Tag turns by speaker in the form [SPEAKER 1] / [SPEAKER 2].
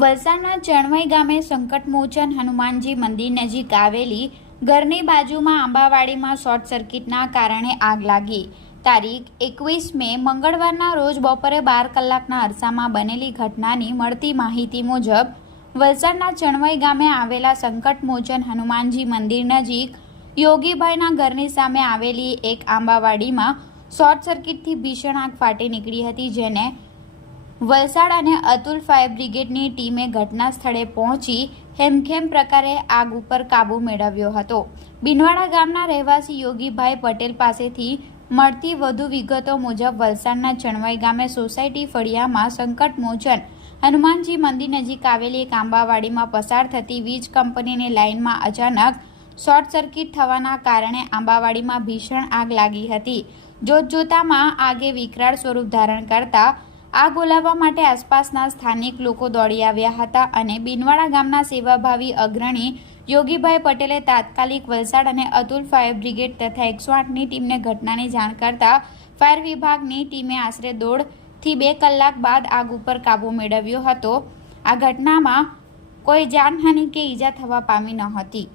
[SPEAKER 1] વલસાડના ચણવાઈ ગામે સંકટમોચન હનુમાનજી મંદિર નજીક આવેલી ઘરની બાજુમાં આંબાવાડીમાં શોર્ટ સર્કિટના કારણે આગ લાગી. તારીખ એકવીસ મે મંગળવારના રોજ બપોરે બાર કલાકના અરસામાં બનેલી ઘટનાની મળતી માહિતી મુજબ, વલસાડના ચણવાઈ ગામે આવેલા સંકટમોચન હનુમાનજી મંદિર નજીક યોગીભાઈના ઘરની સામે આવેલી એક આંબાવાડીમાં શોર્ટ સર્કિટથી ભીષણ આગ ફાટી નીકળી હતી, જેને વલસાડ અને અતુલ ફાયર બ્રિગેડની ટીમે ઘટના સ્થળે પહોંચી હેમખેમ પ્રકારે આગ ઉપર કાબૂ મેળવ્યો હતો. બિનવાડા ગામના રહેવાસી યોગીભાઈ પટેલ પાસેથી મળતી વધુ વિગતો મુજબ વલસાડના ચણવાઈ ગામે સોસાયટી ફળિયામાં સંકટ મોચન હનુમાનજી મંદિર નજીક આવેલી એક આંબાવાડીમાં પસાર થતી વીજ કંપનીની લાઇનમાં અચાનક શોર્ટ સર્કિટ થવાના કારણે આંબાવાડીમાં ભીષણ આગ લાગી હતી. જોતજોતામાં આગે વિકરાળ સ્વરૂપ ધારણ કરતા આગ ઓલાવવા માટે આસપાસના સ્થાનિક લોકો દોડી આવ્યા હતા અને બિનવાડા ગામના સેવાભાવી અગ્રણી યોગીભાઈ પટેલે તાત્કાલિક વલસાડ અને અતુલ ફાયર બ્રિગેડ તથા એકસો આઠની ટીમને ઘટનાની જાણ કરતા ફાયર વિભાગની ટીમે આશરે દોઢથી બે કલાક બાદ આગ ઉપર કાબૂ મેળવ્યો હતો. આ ઘટનામાં કોઈ જાનહાનિ કે ઈજા થવા પામી ન હતી.